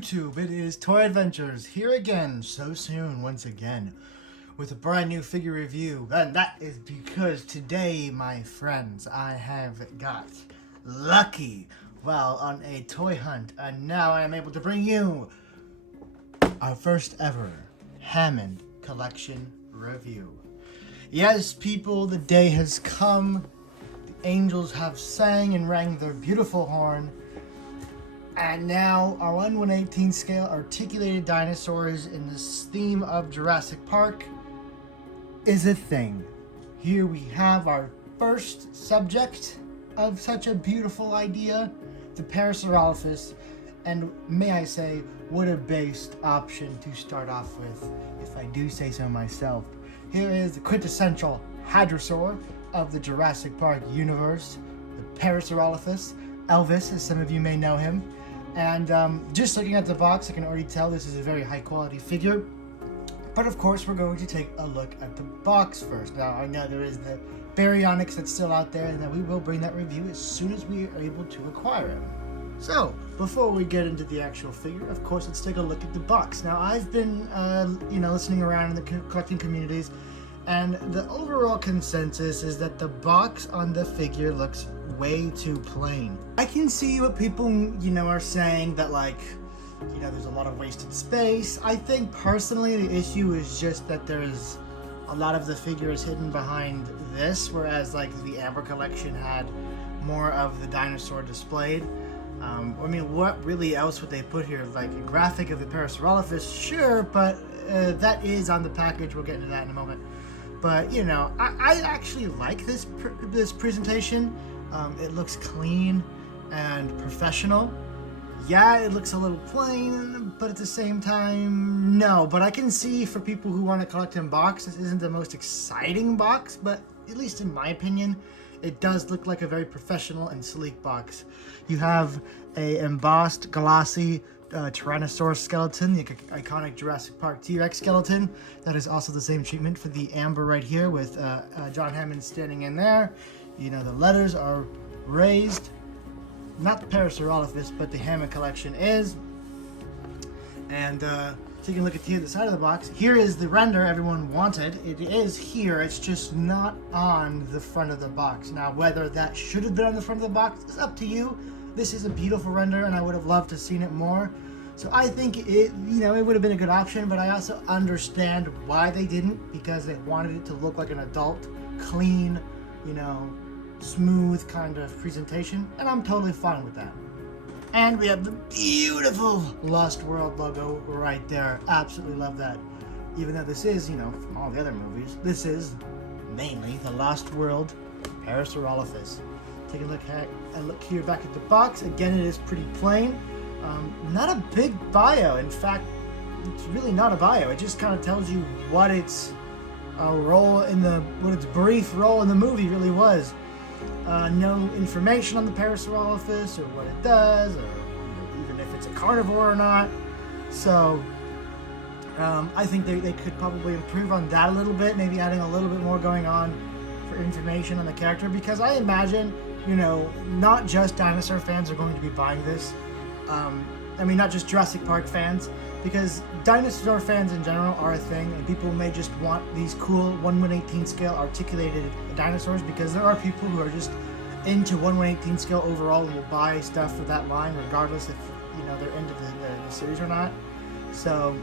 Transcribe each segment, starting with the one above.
YouTube, it is Toy Adventures here again, so soon once again, with a brand new figure review. And that is because today, my friends, I have got lucky while on a toy hunt, and now I am able to bring you our first ever Hammond collection review. Yes, people, the day has come. The angels have sang and rang their beautiful horn. And now our 1/118 scale articulated dinosaurs in this theme of Jurassic Park is a thing. Here we have our first subject of such a beautiful idea, the Parasaurolophus. And may I say, what a based option to start off with, if I do say so myself. Here is the quintessential hadrosaur of the Jurassic Park universe, the Parasaurolophus, Elvis, as some of you may know him. And just looking at the box, I can already tell this is a very high quality figure. But of course, we're going to take a look at the box first. Now, I know there is the baryonyx that's still out there, and that we will bring that review as soon as we are able to acquire him. So, before we get into the actual figure, of course, let's take a look at the box. Now, I've been, listening around in the collecting communities, and the overall consensus is that the box on the figure looks way too plain. I can see what people, are saying that, there's a lot of wasted space. I think personally the issue is just that there's a lot of the figure is hidden behind this, whereas the Amber collection had more of the dinosaur displayed. What really else would they put here? Like a graphic of the Parasaurolophus, sure, but that is on the package. We'll get into that in a moment. But I actually like this presentation. It looks clean and professional. Yeah, it looks a little plain, but at the same time, no. But I can see for people who want to collect in box, this isn't the most exciting box, but at least in my opinion, it does look like a very professional and sleek box. You have a embossed, glossy Tyrannosaurus skeleton, the iconic Jurassic Park T-Rex skeleton. That is also the same treatment for the Amber right here with John Hammond standing in there. The letters are raised. Not the Parasaurolophus, but the Hammond collection is. And taking a look at the other side of the box, here is the render everyone wanted. It is here, it's just not on the front of the box. Now, whether that should have been on the front of the box is up to you. This is a beautiful render, and I would have loved to have seen it more. So I think it would have been a good option, but I also understand why they didn't, because they wanted it to look like an adult, clean, smooth kind of presentation, and I'm totally fine with that. And we have the beautiful Lost World logo right there. Absolutely love that. Even though this is, from all the other movies, this is mainly the Lost World Parasaurolophus. Take a look here back at the box. Again, it is pretty plain. Not a big bio. In fact, it's really not a bio. It just kind of tells you what its brief role in the movie really was. No information on the Parasaurolophus or what it does, or even if it's a carnivore or not. So I think they could probably improve on that a little bit, maybe adding a little bit more going on for information on the character, because I imagine, not just dinosaur fans are going to be buying this. Not just Jurassic Park fans, because dinosaur fans in general are a thing, and people may just want these cool 1/118 scale articulated dinosaurs, because there are people who are just into 1/118 scale overall and will buy stuff for that line regardless if they're into the series or not. So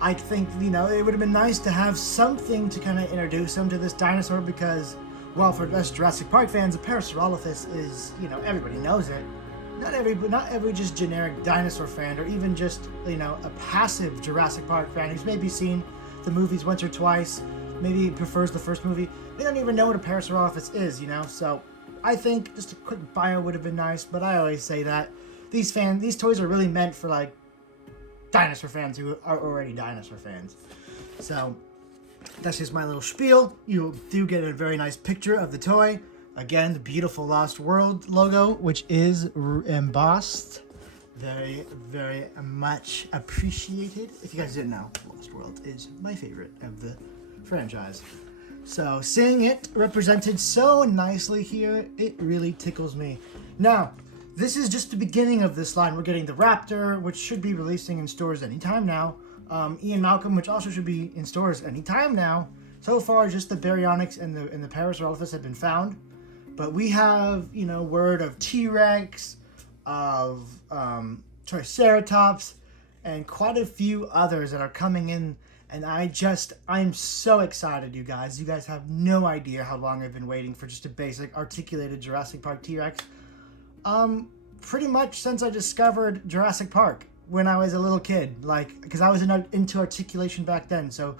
I think it would have been nice to have something to kind of introduce them to this dinosaur, because for us Jurassic Park fans, the Parasaurolophus is everybody knows it. Not every just generic dinosaur fan, or even just a passive Jurassic Park fan who's maybe seen the movies once or twice, maybe prefers the first movie. They don't even know what a Parasaurolophus is, So I think just a quick bio would have been nice. But I always say that these toys are really meant for dinosaur fans who are already dinosaur fans. So that's just my little spiel. You do get a very nice picture of the toy. Again, the beautiful Lost World logo, which is embossed. Very, very much appreciated. If you guys didn't know, Lost World is my favorite of the franchise. So seeing it represented so nicely here, it really tickles me. Now, this is just the beginning of this line. We're getting the Raptor, which should be releasing in stores anytime now. Ian Malcolm, which also should be in stores anytime now. So far, just the Baryonyx and the Parasaurolophus have been found. But we have, word of T-Rex, of Triceratops, and quite a few others that are coming in. And I'm so excited, you guys. You guys have no idea how long I've been waiting for just a basic articulated Jurassic Park T-Rex. Pretty much since I discovered Jurassic Park when I was a little kid. Because I was into articulation back then. So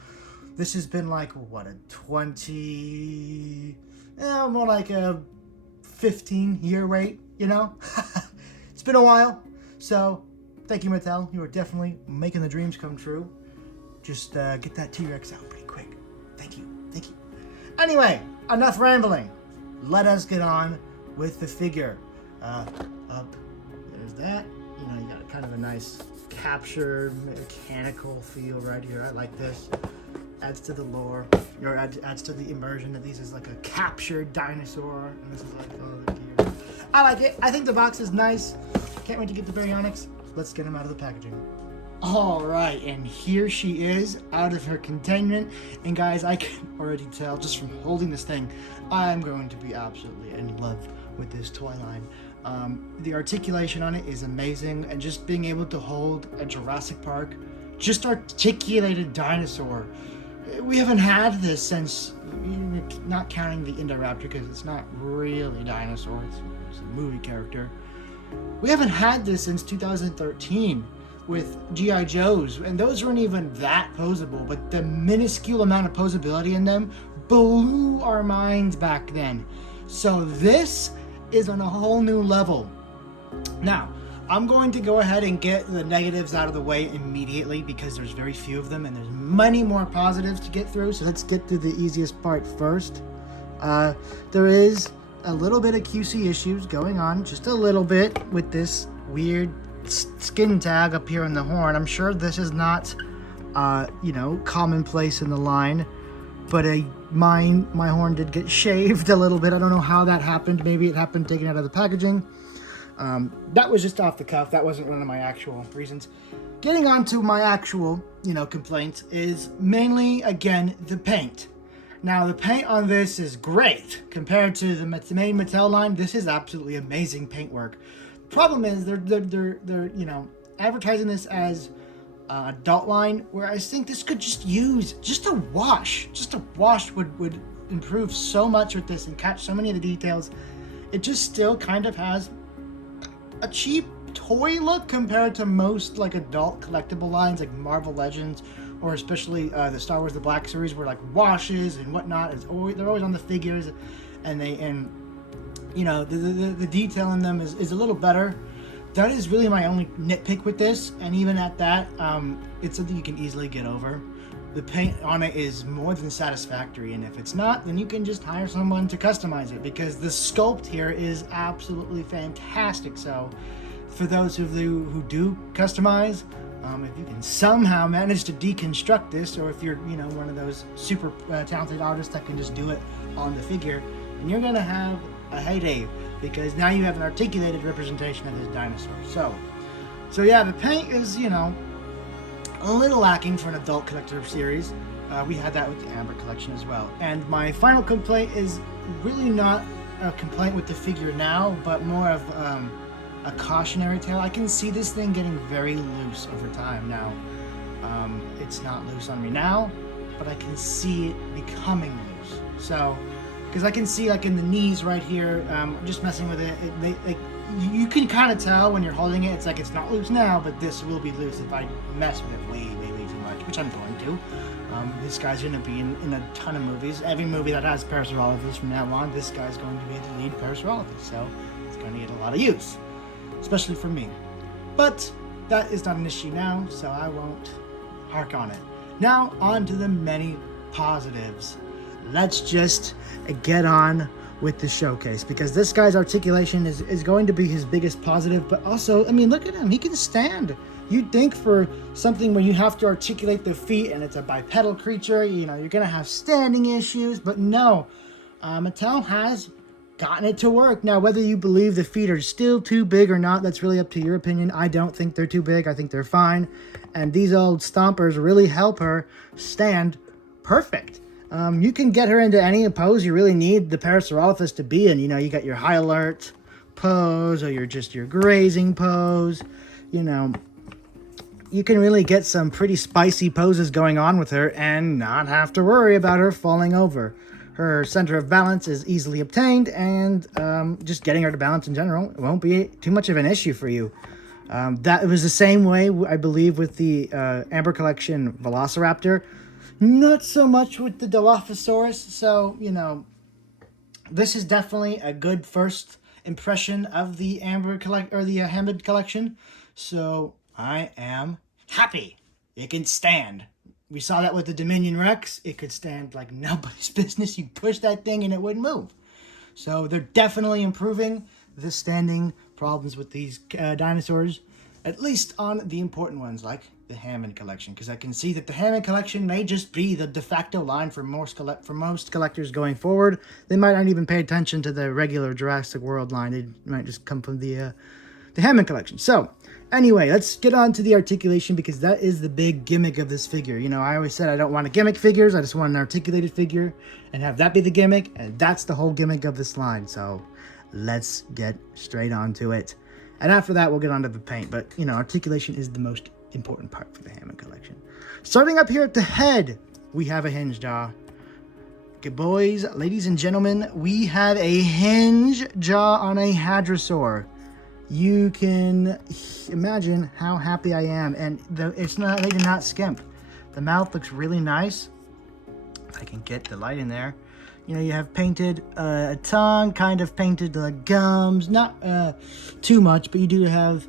this has been like, what, a 20... more like a 15-year wait, It's been a while. So, thank you, Mattel. You are definitely making the dreams come true. Just get that T-Rex out pretty quick. Thank you. Thank you. Anyway, enough rambling. Let us get on with the figure. Up. There's that. You got kind of a nice captured mechanical feel right here. I like this. Adds to the lore, or adds to the immersion that this is like a captured dinosaur, and this is like all the gear. I like it. I think the box is nice. Can't wait to get the Baryonyx. Let's get him out of the packaging. All right, and here she is out of her containment. And guys, I can already tell just from holding this thing, I'm going to be absolutely in love with this toy line. The articulation on it is amazing, and just being able to hold a Jurassic Park, just articulated dinosaur. We haven't had this since, not counting the Indoraptor because it's not really a dinosaur, it's a movie character. We haven't had this since 2013 with G.I. Joes, and those weren't even that posable, but the minuscule amount of posability in them blew our minds back then. So this is on a whole new level. Now, I'm going to go ahead and get the negatives out of the way immediately because there's very few of them and there's many more positives to get through. So let's get to the easiest part first. There is a little bit of QC issues going on, just a little bit, with this weird skin tag up here on the horn. I'm sure this is not, commonplace in the line, but my horn did get shaved a little bit. I don't know how that happened. Maybe it happened taken out of the packaging. That was just off the cuff. That wasn't one of my actual reasons. Getting on to my actual, complaints is mainly, again, the paint. Now, the paint on this is great. Compared to the main Mattel line, this is absolutely amazing paintwork. The problem is they're advertising this as adult line, where I think this could just use just a wash. Just a wash would improve so much with this and catch so many of the details. It just still kind of has a cheap toy look compared to most adult collectible lines like Marvel Legends, or especially the Star Wars The Black Series, where washes and whatnot they're always on the figures, and the detail in them is a little better. That is really my only nitpick with this, and even at that, it's something you can easily get over. The paint on it is more than satisfactory, and if it's not, then you can just hire someone to customize it, because the sculpt here is absolutely fantastic. So for those of you who do customize, if you can somehow manage to deconstruct this, or if you're one of those super talented artists that can just do it on the figure, then you're gonna have a heyday, because now you have an articulated representation of this dinosaur. So yeah, the paint is a little lacking for an adult collector series. We had that with the Amber collection as well. And my final complaint is really not a complaint with the figure now, but more of a cautionary tale. I can see this thing getting very loose over time now. It's not loose on me now, but I can see it becoming loose. So, because I can see in the knees right here, just messing with it, you can kind of tell when you're holding it, it's it's not loose now, but this will be loose if I mess with it way too much, which I'm going to. This guy's going to be in a ton of movies. Every movie that has Parasaurolophus from now on, this guy's going to be the lead Parasaurolophus, so it's going to get a lot of use, especially for me. But that is not an issue now, so I won't hark on it. Now, on to the many positives. Let's just get on with the showcase, because this guy's articulation is going to be his biggest positive. But also, look at him, he can stand. You'd think for something where you have to articulate the feet and it's a bipedal creature, you're gonna have standing issues, but no. Mattel has gotten it to work. Now, whether you believe the feet are still too big or not, that's really up to your opinion. I don't think they're too big. I think they're fine. And these old stompers really help her stand perfect. You can get her into any pose you really need the Parasaurolophus to be in. You know, you got your high alert pose or your grazing pose. You know, you can really get some pretty spicy poses going on with her and not have to worry about her falling over. Her center of balance is easily obtained, and just getting her to balance in general, it won't be too much of an issue for you. That was the same way, I believe, with the Amber Collection Velociraptor. Not so much with the Dilophosaurus, so, you know, this is definitely a good first impression of the Hammond Collection. So I am happy. It can stand. We saw that with the Dominion Rex. It could stand like nobody's business. You push that thing and it wouldn't move. So they're definitely improving the standing problems with these dinosaurs, at least on the important ones like the Hammond Collection, because I can see that the Hammond Collection may just be the de facto line for most collectors going forward. They might not even pay attention to the regular Jurassic World line. They might just come from the Hammond Collection. So anyway, let's get on to the articulation, because that is the big gimmick of this figure. You know, I always said I don't want a gimmick figures. I just want an articulated figure and have that be the gimmick. And that's the whole gimmick of this line. So let's get straight on to it. And after that, we'll get on to the paint. But, you know, articulation is the most important part for the Hammond Collection. Starting up here at the head, we have a hinge jaw. Okay, boys, ladies and gentlemen, we have a hinge jaw on a hadrosaur. You can imagine how happy I am, and they did not skimp. The mouth looks really nice. If I can get the light in there. You know, you have painted a tongue, kind of painted the gums, not too much, but you do have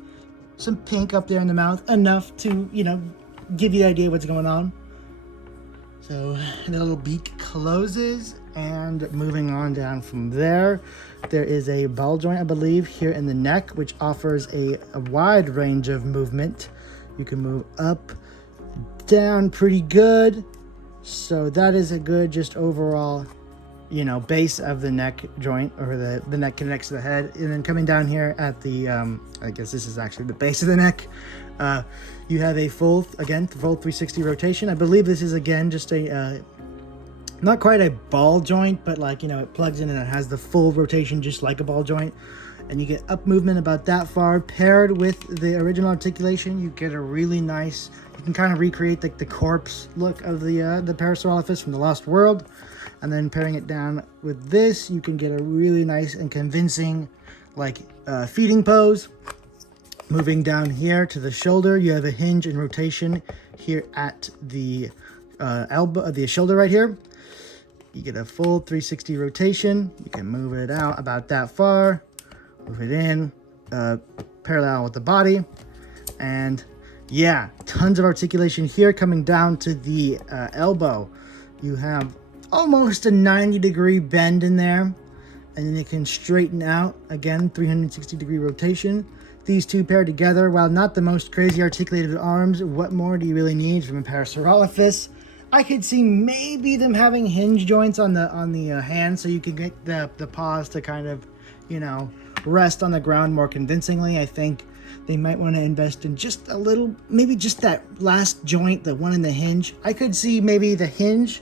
some pink up there in the mouth, enough to, you know, give you the idea what's going on. So the little beak closes, and moving on down from there, there is a ball joint, I believe, here in the neck, which offers a wide range of movement. You can move up, down pretty good. So that is a good just overall, you know, base of the neck joint, or the neck connects to the head. And then coming down here at the, I guess this is actually the base of the neck, you have a full 360 rotation. I believe this is, again, just a, not quite a ball joint, but like, you know, it plugs in and it has the full rotation just like a ball joint. And you get up movement about that far. Paired with the original articulation, you get a really nice, you can kind of recreate the corpse look of the Parasaurolophus from the Lost World. And then pairing it down with this, you can get a really nice and convincing, like, feeding pose. Moving down here to the shoulder, you have a hinge and rotation here at the elbow, the shoulder right here. You get a full 360 rotation. You can move it out about that far, move it in, parallel with the body. And yeah, tons of articulation here coming down to the elbow. You have almost a 90-degree bend in there, and then it can straighten out, again, 360-degree rotation. These two paired together, while not the most crazy articulated arms, what more do you really need from a Parasaurolophus? I could see maybe them having hinge joints on the hands, so you can get the paws to kind of, you know, rest on the ground more convincingly. I think they might want to invest in just a little, maybe just that last joint, the one in the hinge. I could see maybe the hinge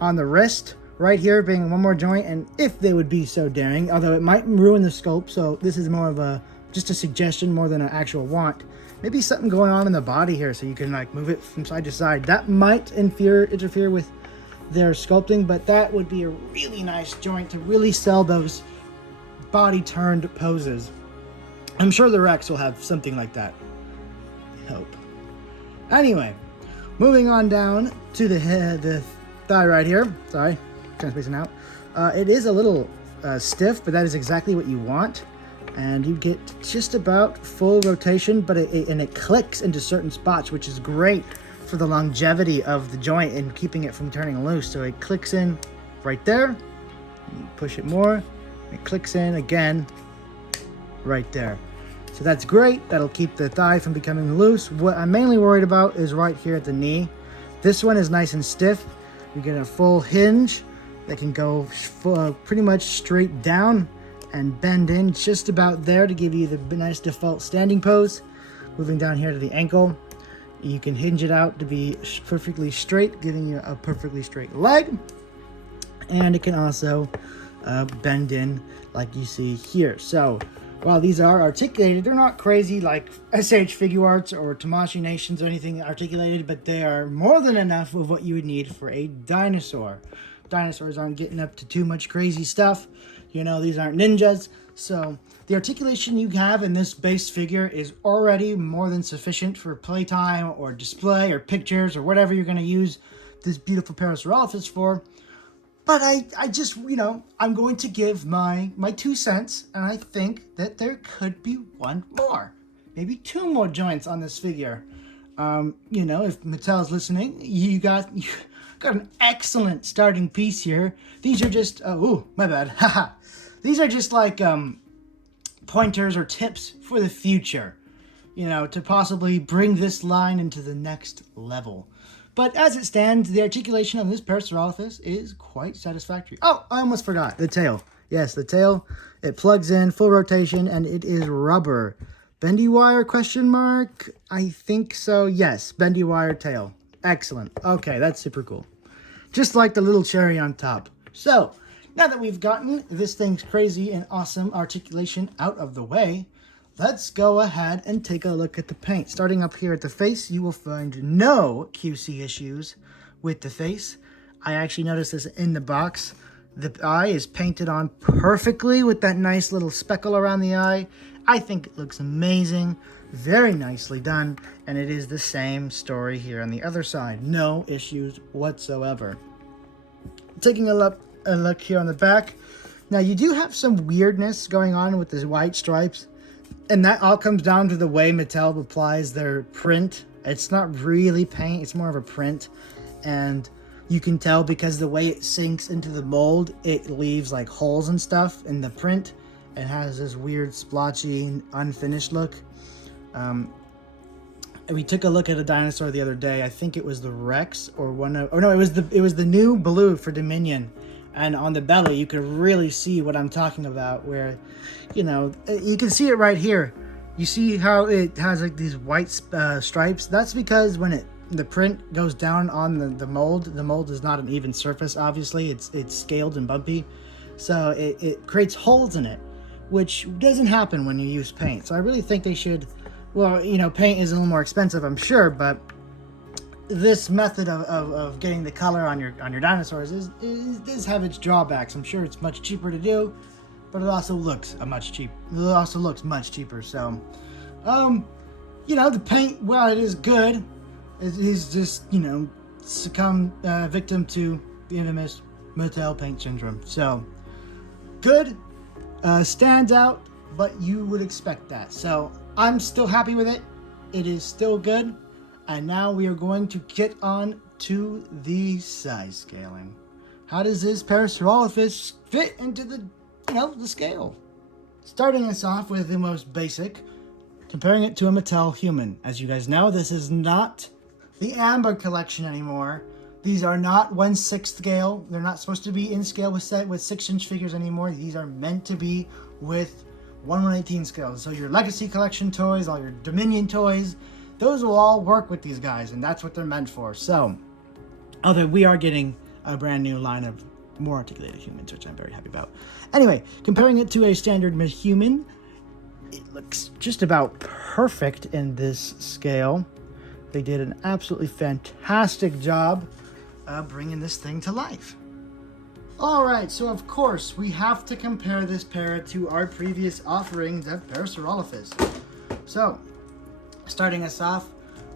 on the wrist right here being one more joint, and if they would be so daring, although it might ruin the sculpt, so this is more of a just a suggestion more than an actual want. Maybe something going on in the body here, so you can like move it from side to side. That might interfere with their sculpting, but that would be a really nice joint to really sell those body turned poses. I'm sure the Rex will have something like that. I hope. Anyway, moving on down to the thigh right here. Sorry, kind of spacing out. It is a little stiff, but that is exactly what you want. And you get just about full rotation, but it clicks into certain spots, which is great for the longevity of the joint and keeping it from turning loose. So it clicks in right there. You push it more. It clicks in again right there. So that's great. That'll keep the thigh from becoming loose. What I'm mainly worried about is right here at the knee. This one is nice and stiff. You get a full hinge that can go pretty much straight down. and bend in just about there to give you the nice default standing pose. Moving down here to the ankle, you can hinge it out to be perfectly straight, giving you a perfectly straight leg. And it can also bend in like you see here. So while these are articulated, they're not crazy like SH Figure Arts or Tamashii Nations or anything articulated, but they are more than enough of what you would need for a dinosaur. Dinosaurs aren't getting up to too much crazy stuff. You know, these aren't ninjas. So the articulation you have in this base figure is already more than sufficient for playtime or display or pictures or whatever you're going to use this beautiful Parasaurolophus for. But I just, you know, I'm going to give my 2 cents, and I think that there could be one more, maybe 2 more joints on this figure. You know, if Mattel's listening, you got an excellent starting piece here. These are just, oh, my bad, haha. These are just like pointers or tips for the future, you know, to possibly bring this line into the next level. But as it stands, the articulation on this Parasaurolophus is quite satisfactory. Oh, I almost forgot. The tail. Yes, the tail. It plugs in, full rotation, and it is rubber. Bendy wire, question mark? I think so, yes. Bendy wire tail. Excellent. Okay, that's super cool. Just like the little cherry on top. So, now that we've gotten this thing's crazy and awesome articulation out of the way, let's go ahead and take a look at the paint. Starting up here at the face, you will find no QC issues with the face. I actually noticed this in the box. The eye is painted on perfectly with that nice little speckle around the eye. I think it looks amazing. Very nicely done. And it is the same story here on the other side. No issues whatsoever. Taking a look here on the back. Now you do have some weirdness going on with the white stripes. And that all comes down to the way Mattel applies their print. It's not really paint, it's more of a print. And you can tell because the way it sinks into the mold, it leaves like holes and stuff in the print. It has this weird splotchy, unfinished look. We took a look at a dinosaur the other day. I think it was the Rex or one of... Oh no, it was the new Blue for Dominion. And on the belly, you could really see what I'm talking about, where, you know, you can see it right here. You see how it has like these white stripes? That's because when the print goes down on the mold is not an even surface, obviously. It's scaled and bumpy. So it creates holes in it, which doesn't happen when you use paint. So I really think they should, well, you know, paint is a little more expensive, I'm sure, but this method of getting the color on your dinosaurs does have its drawbacks. I'm sure it's much cheaper to do, but it also looks much cheaper. So, you know, the paint, while it is good, it is just, you know, succumb victim to the infamous Mattel paint syndrome. So, good, stands out, but you would expect that. So, I'm still happy with it. It is still good. And now we are going to get on to the size scaling. How does this Parasaurolophus fit into the scale? Starting us off with the most basic, comparing it to a Mattel human. As you guys know, this is not the Amber collection anymore. These are not 1/6 scale. They're not supposed to be in scale with 6-inch figures anymore. These are meant to be with 1/118 scale. So your Legacy collection toys, all your Dominion toys, those will all work with these guys, and that's what they're meant for. So, although we are getting a brand new line of more articulated humans, which I'm very happy about. Anyway, comparing it to a standard human, it looks just about perfect in this scale. They did an absolutely fantastic job bringing this thing to life. Alright, so of course, we have to compare this para to our previous offerings of Parasaurolophus. So, starting us off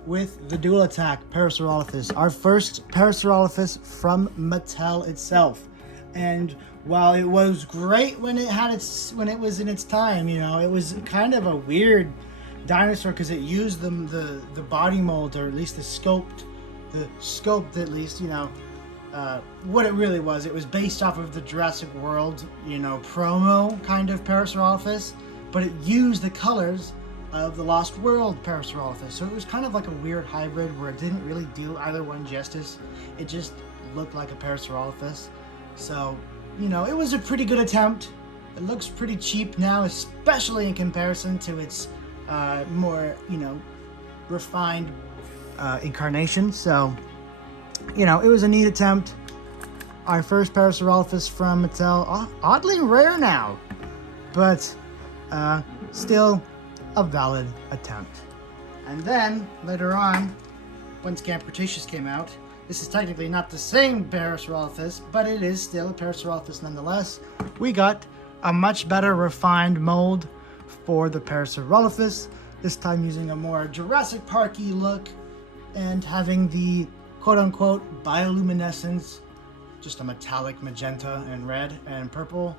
with the Dual Attack Parasaurolophus, our first Parasaurolophus from Mattel itself. And while it was great when it was in its time, you know, it was kind of a weird dinosaur because it used the body mold, or at least the sculpt at least, you know, what it really was. It was based off of the Jurassic World, you know, promo kind of Parasaurolophus, but it used the colors of the Lost World Parasaurolophus. So it was kind of like a weird hybrid where it didn't really do either one justice. It just looked like a Parasaurolophus. So, you know, it was a pretty good attempt. It looks pretty cheap now, especially in comparison to its more, refined incarnation. So, it was a neat attempt. Our first Parasaurolophus from Mattel, oddly rare now, but still a valid attempt. And then, later on, once Camp Cretaceous came out, this is technically not the same Parasaurolophus, but it is still a Parasaurolophus nonetheless. We got a much better refined mold for the Parasaurolophus, this time using a more Jurassic Park-y look and having the quote-unquote bioluminescence, just a metallic magenta and red and purple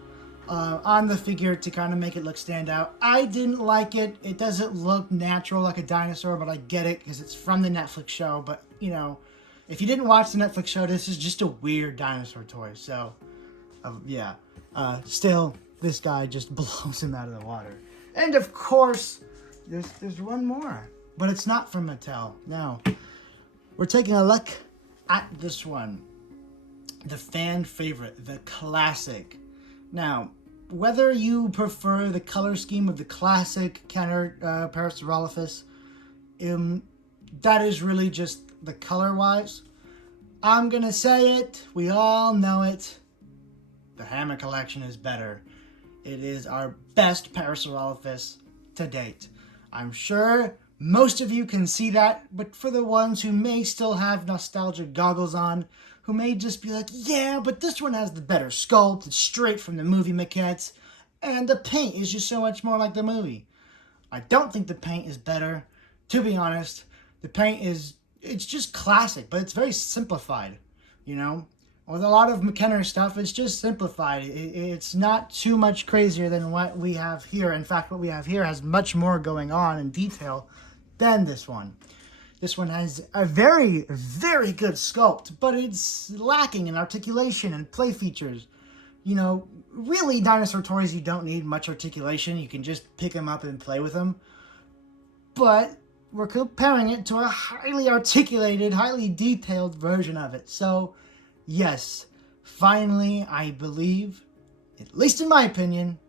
on the figure to kind of make it look stand out. I didn't like it. It doesn't look natural like a dinosaur, but I get it because it's from the Netflix show. But, if you didn't watch the Netflix show, this is just a weird dinosaur toy. So, yeah. Still, this guy just blows him out of the water. And, of course, there's one more. But it's not from Mattel. No. We're taking a look at this one. The fan favorite, the classic. Now, whether you prefer the color scheme of the classic Kenner Parasaurolophus, that is really just the color-wise. I'm gonna say it. We all know it. The Hammond collection is better. It is our best Parasaurolophus to date. I'm sure most of you can see that, but for the ones who may still have nostalgia goggles on, who may just be like, yeah, but this one has the better sculpt, it's straight from the movie maquettes, and the paint is just so much more like the movie. I don't think the paint is better. To be honest, the paint it's just classic, but it's very simplified, With a lot of McKenna stuff, it's just simplified. It's not too much crazier than what we have here. In fact, what we have here has much more going on in detail than this one. This one has a very, very good sculpt, but it's lacking in articulation and play features. Really dinosaur toys, you don't need much articulation. You can just pick them up and play with them. But we're comparing it to a highly articulated, highly detailed version of it. So, yes, finally, I believe, at least in my opinion,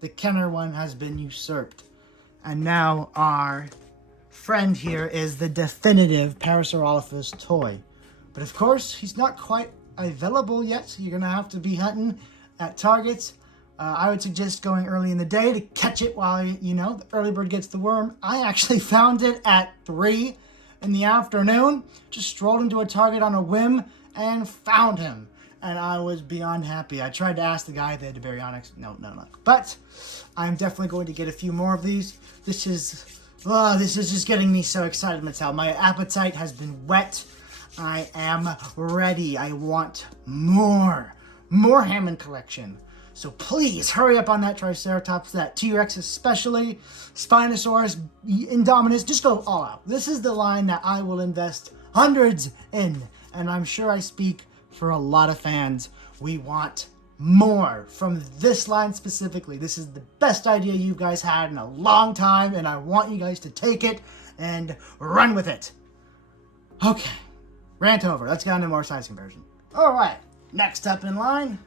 the Kenner one has been usurped. And now our friend here is the definitive Parasaurolophus toy. But of course, he's not quite available yet, so you're going to have to be hunting at Targets. I would suggest going early in the day to catch it while, the early bird gets the worm. I actually found it at 3 in the afternoon. Just strolled into a Target on a whim and found him. And I was beyond happy. I tried to ask the guy if they had the baryonyx. No. But I'm definitely going to get a few more of these. This is just getting me so excited, Mattel. My appetite has been whet. I am ready. I want more Hammond collection. So please hurry up on that Triceratops, that T-Rex especially, Spinosaurus, Indominus. Just go all out. This is the line that I will invest hundreds in. And I'm sure I speak for a lot of fans. We want more from this line specifically. This is the best idea you guys had in a long time, and I want you guys to take it and run with it. Okay, rant over. Let's get on to more size conversion. All right, next up in line,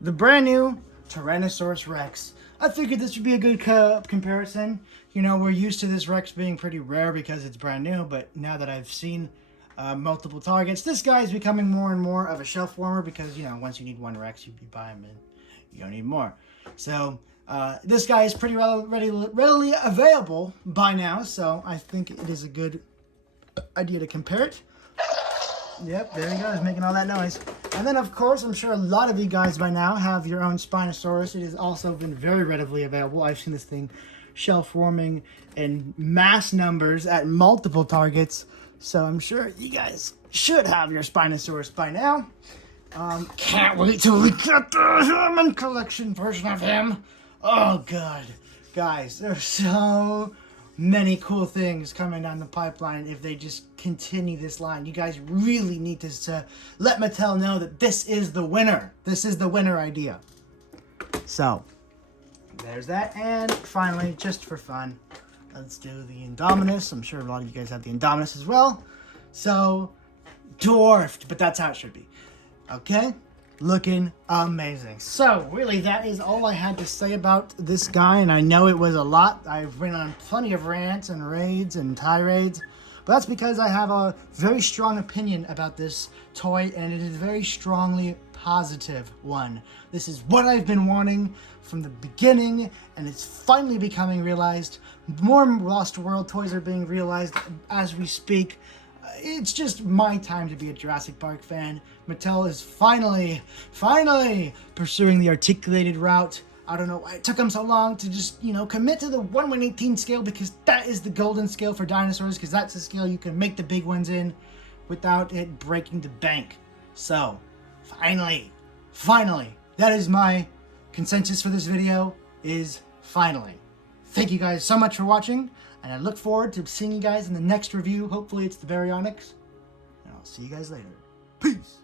the brand new Tyrannosaurus Rex. I figured this would be a good comparison. We're used to this Rex being pretty rare because it's brand new, but now that I've seen multiple Targets, this guy is becoming more and more of a shelf warmer because, once you need one Rex, you buy him and you don't need more. So, this guy is pretty readily available by now, so I think it is a good idea to compare it. Yep, there he goes, making all that noise. And then, of course, I'm sure a lot of you guys by now have your own Spinosaurus. It has also been very readily available. I've seen this thing shelf warming in mass numbers at multiple Targets. So I'm sure you guys should have your Spinosaurus by now. Can't wait till we get the Hammond collection version of him. Oh, God. Guys, there's so many cool things coming down the pipeline if they just continue this line. You guys really need to let Mattel know that this is the winner. This is the winner idea. So, there's that. And finally, just for fun, let's do the Indominus. I'm sure a lot of you guys have the Indominus as well. So, dwarfed, but that's how it should be. Okay? looking amazing. So really, that is all I had to say about this guy, and I know it was a lot. I've been on plenty of rants and raids and tirades, but that's because I have a very strong opinion about this toy, and it is a very strongly positive one. This is what I've been wanting from the beginning, and it's finally becoming realized. More Lost World toys are being realized as we speak. It's just my time to be a Jurassic Park fan. Mattel is finally pursuing the articulated route. I don't know why it took them so long to just, commit to the 1/118 scale, because that is the golden scale for dinosaurs, because that's the scale you can make the big ones in without it breaking the bank. So, finally, that is my consensus for this video, is finally. Thank you guys so much for watching, and I look forward to seeing you guys in the next review. Hopefully it's the Baryonyx, and I'll see you guys later. Peace!